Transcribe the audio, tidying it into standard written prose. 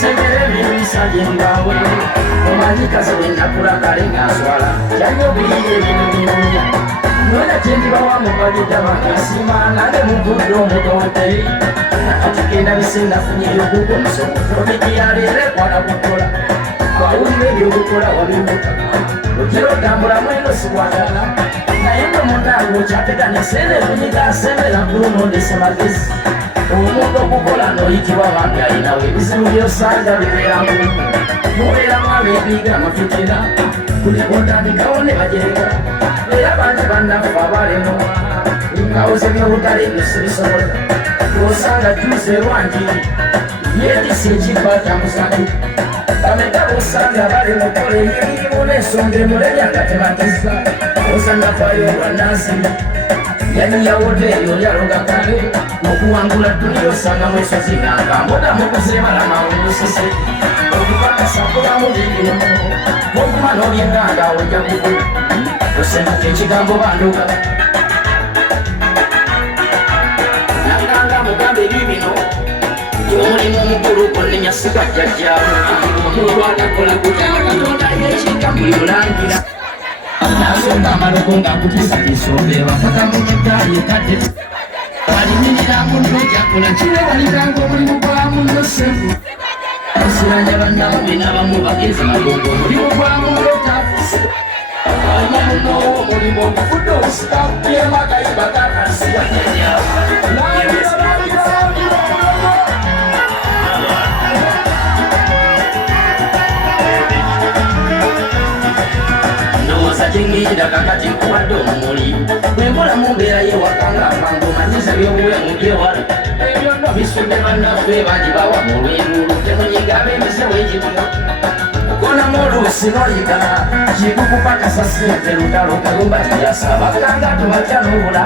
Sembere mibisa jimbawe Omanyika zewenda kulakale ngaswala Janyo biye binubinuya Nwena jendiba wa mubadida makasima Nane mubudo mudote Nakatikenda bisenda funyeyo kuko musomo Omikiyalere kwa nabukola Kwa uliwe byobukola wabimuka Ujiro tambula mwendo siwadala Nayendo mundango chapetane sele kunyiga semela kuruno ndesemagezi Omuntu okukola n'oyitibwa bantu alinawe ebizibu by'osanga bibeeramu mubeeramu abeebiga amafitira buli otandikawo ne bajereka era bangi bannaffe abalemu ngawoze by'obutale ebyo sibisobola osanga juze lwanjiri yeetisa ekibba kyamusatu bameka bosanga bali mu kola emirimu n'ensonga emulemya nga tebakiza osanga fayo olwanansi yaniya woteri oli aloga kale okuwangula dduniya osanga mwesozi nanga mboda mukuzebala mawulusise okupakasakula mubirimu okuma n'obyenganga ojja kugu osembuka ekigambo banduga nanganga mugambe ebyo bino omulimu omukulu gonenya siga jjajjaawe omulwanakola kutanga katonda yekika buli mulangira nasonga amaloko nga kutiisatiisombe bafata mu kitaali ekadde alimirira munno jakola kirewalikanga omulimu gwa munno sefu osiranya bannabwe n'abamu bagezi magongo omulimu gwa munno tafuse alina munnowo omulimu ogufudde obusitafu byemagayiba gakasiwanyanya Jengida kakati kuwadde omumuli bwenkola mu mbeera y'ewakanga amangu manyiza by'obuwemu byewala ebyonna bisudde bannaffe bangi bawa mu lwirulu temunyiga ab'emizewo ekikuno kukonamu oluusi n'oyiga kikukupakasa ssente lutalo kalumba tiyasa bakanga tubatya n'obula